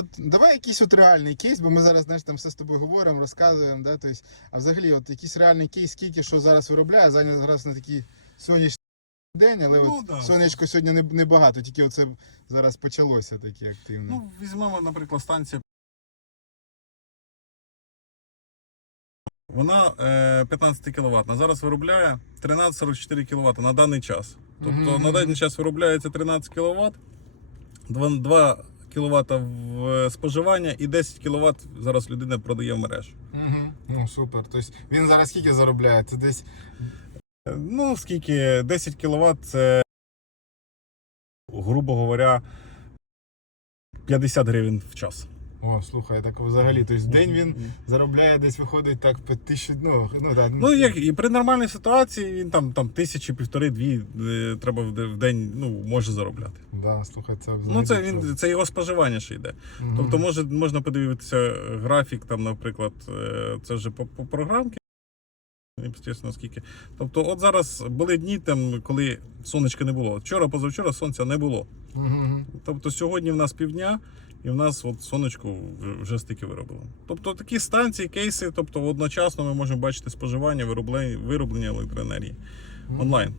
От Давай якийсь от реальний кейс, бо ми зараз знаєш, там все з тобою говоримо, розказуємо. Да? Тобто, а взагалі, от якийсь реальний кейс, скільки що зараз виробляє, зараз зараз на такий сонячний день, але Ну, от да. сонечко сьогодні не, не багато, тільки оце зараз почалося таке активно. Ну, візьмемо, наприклад, станція. Вона е, 15 кВт. Зараз виробляє 13,44 кВт на даний час. Тобто Мгм. на даний час виробляється 13 кВт, 2, 2 кВт в е, споживання і 10 кВт зараз людина продає в мережу. Угу. Ну супер. Тобто він зараз скільки заробляє? Це десь Е, Ну, скільки 10 кВт це, грубо говоря, 50 гривень в час. О, слухай, так взагалі. Тобто в день він заробляє десь виходить так по тисячу. Ну, ну, да, Ну, як і при нормальній ситуації він там, там тисячі, півтори-дві е, треба в де- в день ну, може заробляти. Да, слухай, це Ну, це він це його споживання ще йде. Мгм. Тобто може, можна подивитися графік, там, наприклад, е, це вже по, по програмці. Звісно, скільки. Тобто, от зараз були дні, там, коли сонечка не було. Вчора, позавчора сонця не було. Мгм. Тобто сьогодні в нас півдня, і в нас от сонечко вже стільки виробило. Тобто такі станції, кейси, тобто одночасно ми можемо бачити споживання, вироблення, вироблення електроенергії онлайн.